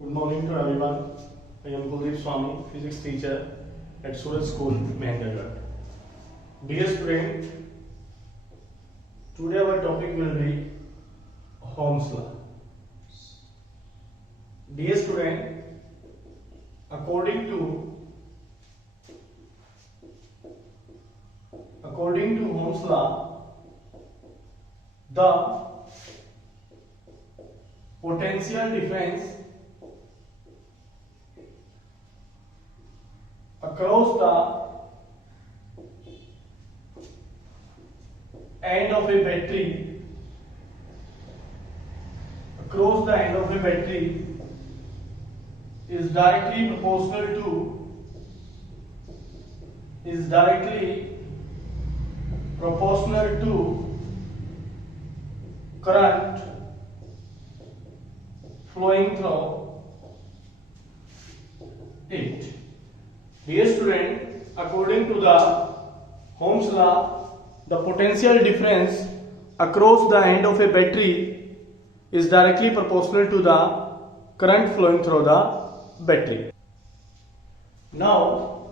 Good morning to everyone. I am Kuldeep Swami, physics teacher at Suraj School, Mehendragarh. Dear student, today our topic will be Ohm's law. Dear student, according to Ohm's law, the potential difference across the end of a battery is directly proportional to current flowing through it. Dear student, according to the Ohm's law, the potential difference across the end of a battery is directly proportional to the current flowing through the battery. Now,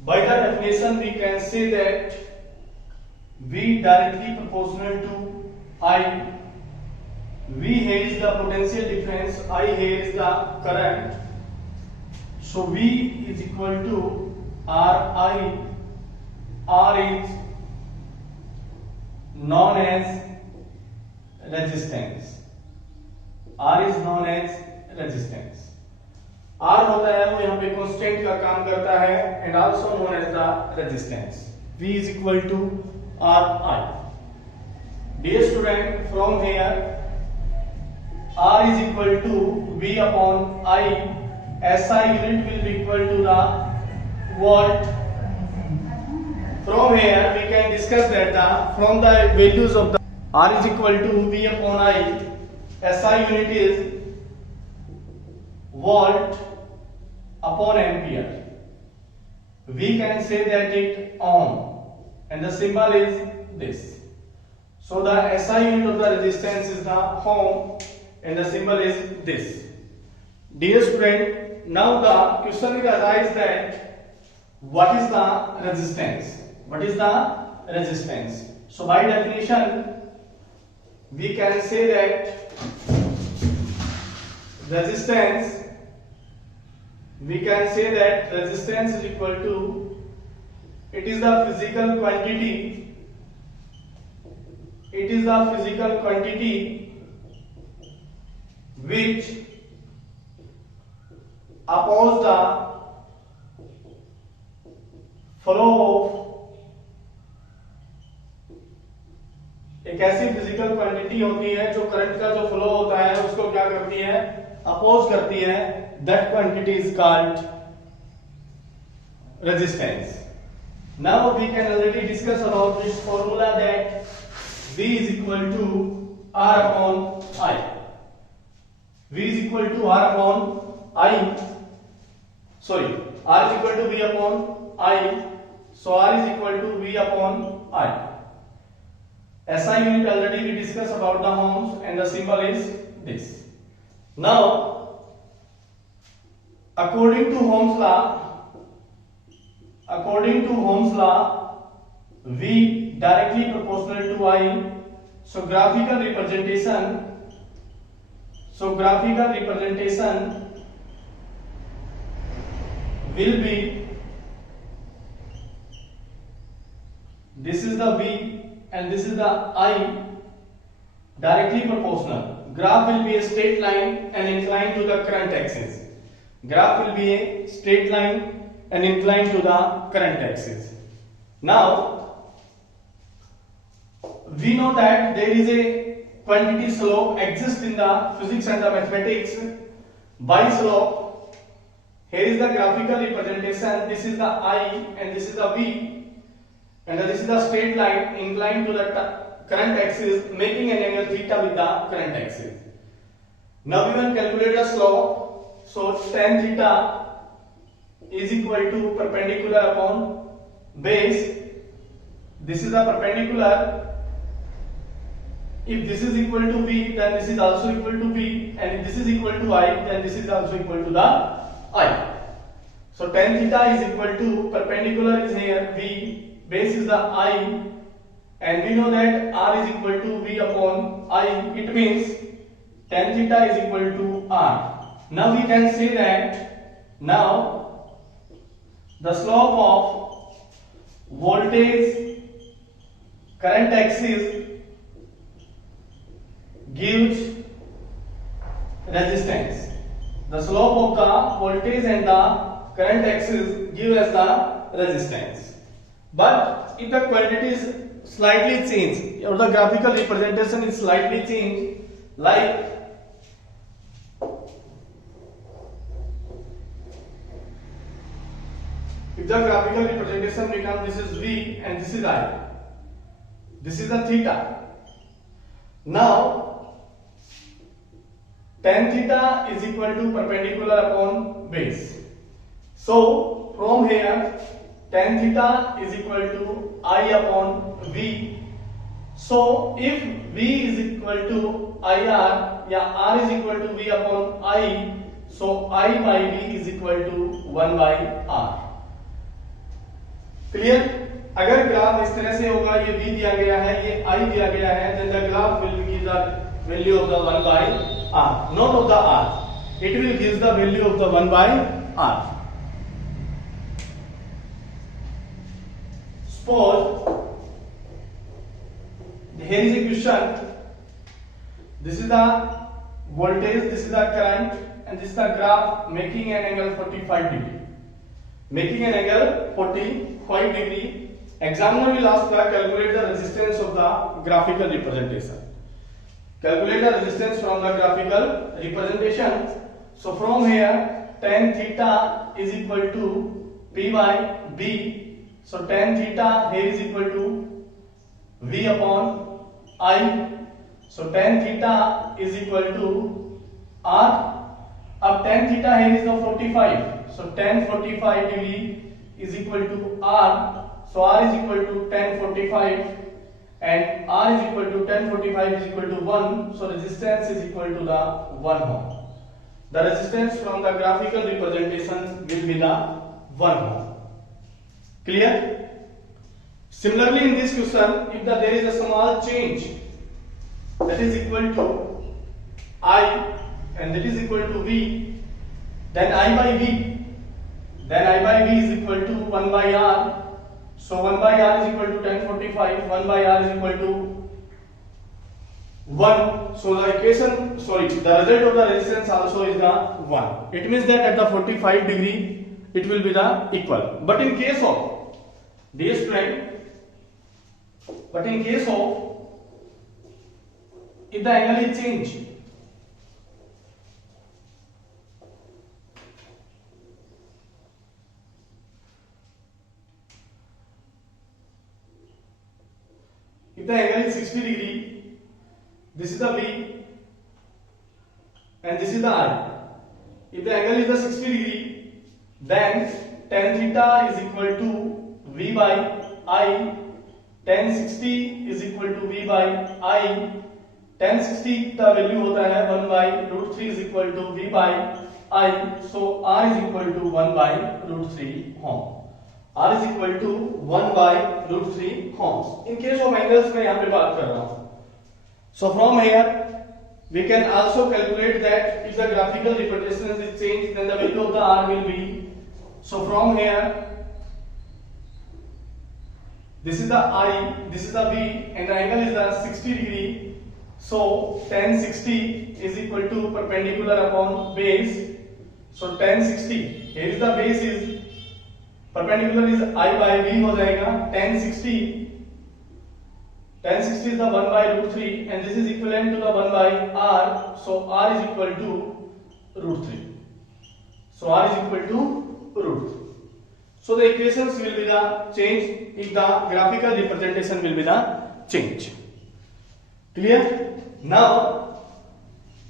by the definition, we can say that V directly proportional to I. V here is the potential difference, I here is the current. So V is equal to Ri. R is known as resistance. R is known as resistance. R होता है वो यहाँ पे constant का काम करता है and also known as the resistance. V is equal to Ri. Dear student, from here R is equal to V upon I. SI unit will be equal to the volt. From here we can discuss that from the values of the R is equal to V upon I. SI unit is volt upon ampere. We can say that it ohm and the symbol is this. So the SI unit of the resistance is the ohm and the symbol is this. Dear student, now the question will arise that what is the resistance? What is the resistance? So by definition, we can say that resistance is equal to, it is the physical quantity which oppose the flow of, एक ऐसी physical quantity होती है जो current का जो flow होता है उसको क्या करती है, अपोज करती है. That quantity is called resistance. Now we can already discuss about this formula that V is equal to R upon I. V is equal to R upon I. Sorry, R is equal to V upon I. So R is equal to V upon I. SI unit already we discussed about the ohms and the symbol is this. Now, according to Ohm's law, V directly proportional to I. So graphical representation will be, this is the V and this is the I, directly proportional. Graph will be a straight line and inclined to the current axis. Graph will be a straight line and inclined to the current axis. Now, we know that there is a quantity slope exists in the physics and the mathematics by slope. Here is the graphical representation. This is the I and this is the V, and this is the straight line inclined to the current axis, making an angle theta with the current axis. Now we will calculate the slope. So tan theta is equal to perpendicular upon base. This is the perpendicular if this is equal to V, then this is also equal to V, and if this is equal to I, then this is also equal to the I. So tan theta is equal to, perpendicular is here V, base is the I, and we know that R is equal to V upon I. It means tan theta is equal to R. Now we can say that now the slope of voltage current axis gives resistance. The slope of the voltage and the current axis give us the resistance. But if the quantity is slightly changed or the graphical representation is slightly changed, like if the graphical representation becomes, this is V and this is I, this is the theta. Now tan theta is equal to perpendicular upon base. So from here tan theta is equal to I upon V. So if V is equal to IR, yeah, R is equal to V upon I, so I by V is equal to 1 by R. Clear? अगर graph इस तरह से होगा, ये V दिया गया है, ये I दिया गया है, then the graph will give the value of the 1 by R, not of the R. It will give the value of the 1 by R. Suppose here is a question. This is the voltage, this is the current, and this is the graph making an angle 45 degree. Making an angle 45 degree. Examiner will ask to calculate the resistance of the graphical representation. Calculate the resistance from the graphical representation. So from here tan theta is equal to P by B. So tan theta here is equal to V upon I. So tan theta is equal to R. अब tan theta here is now 45. So tan 45 degree is equal to R. So R is equal to tan 45, and R is equal to tan 45 is equal to 1. So resistance is equal to the 1 ohm. The resistance from the graphical representation will be the 1 ohm. Clear? Similarly, in this question, if there is a small change that is equal to I and that is equal to V, then I by V is equal to 1 by R. So 1 by R is equal to tan 45, 1 by R is equal to 1. So the equation, the result of the resistance also is the 1. It means that at the 45 degree it will be the equal. But in case of, dear student, if the angle is changed, if the angle is 60 degree, this is the V and this is the I. If the angle is the 60 degree, then tan theta is equal to V by I. Tan 60 is equal to V by I. Tan 60 का value होता है 1 by root 3 is equal to V by I. So R is equal to 1 by root 3 ohm. R is equal to 1 by root 3 ohms. In case of angles मैं यहाँ पे बात कर रहा हूँ. So from here we can also calculate that if the graphical representation is changed, then the value of the R will be. So from here, this is the I, this is the V, and the angle is the 60 degree. So tan 60 is equal to perpendicular upon base. So tan 60, here is the base is perpendicular is I by V हो जाएगा. tan 60 is the 1 by root 3, and this is equivalent to the 1 by R. So R is equal to root 3. So R is equal to root 3. So the equations will be the change if the graphical representation will be the change. Clear? Now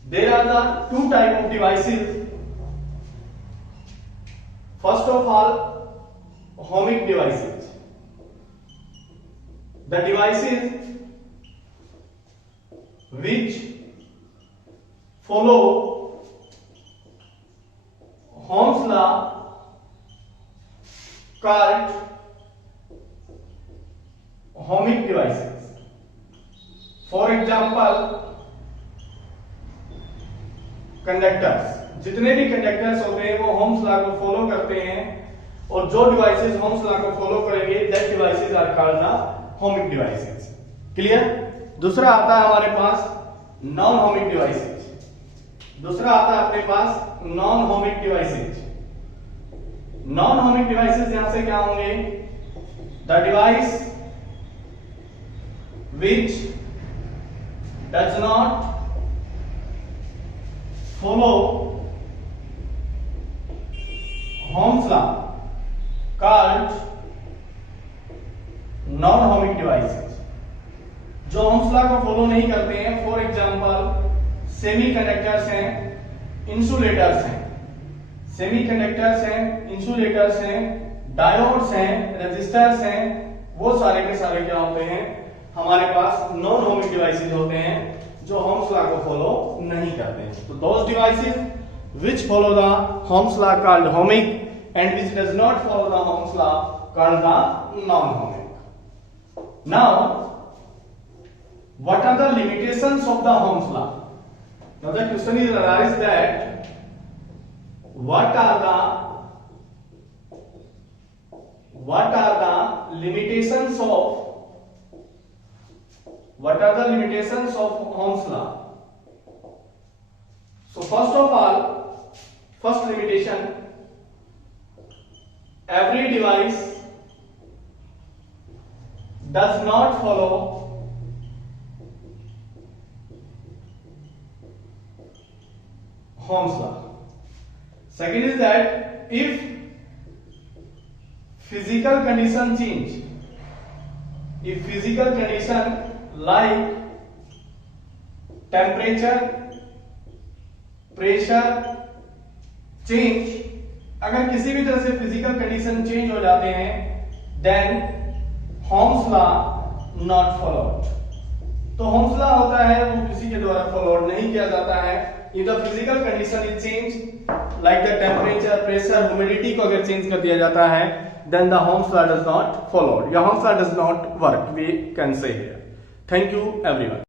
there are the two type of devices. First of all, ohmic devices. The devices which follow Ohm's law called ohmic devices. For example, conductors, जितने भी conductors होते हैं वो ohms law को follow करते हैं, और जो डिवाइसेस ओम्स लॉ को फॉलो करेंगे that devices are called the ohmic devices. Clear. दूसरा आता है हमारे पास नॉन ओमिक डिवाइसेस. दूसरा आता है अपने पास non ohmic devices. Non ohmic devices यहां से क्या होंगे? The device which does not follow Ohm's law called non-ohmic devices. जो Ohm's law को फॉलो नहीं करते हैं, फॉर एग्जांपल सेमीकंडक्टर्स हैं, इंसुलेटर्स हैं. सेमीकंडक्टर्स हैं, इंसुलेटर्स हैं, डायोड्स हैं, रेजिस्टर्स हैं, वो सारे के सारे क्या होते हैं? हमारे पास नॉन ओमिक डिवाइसेस होते हैं जो ओम्स लॉ को फॉलो नहीं करते हैं. तो those devices which follow the Ohm's law called ohmic and which does not follow the Ohm's law called the non ohmic. Now what are the limitations of the Ohm's law? Now the question is arise that what are the limitations of Ohm's law? So first of all, first limitation, every device does not follow Ohm's law. Second is that if physical condition change, if physical condition like temperature, pressure change, अगर किसी भी तरह से physical condition change हो जाते हैं, then Ohm's law not followed. तो Ohm's law होता है वो किसी के द्वारा फॉलोड नहीं किया जाता है. If the physical condition is changed, like the temperature, pressure, humidity को अगर चेंज कर दिया जाता है, then the Ohm's law does not follow. Your Ohm's law does not work. We can say here. Thank you, everyone.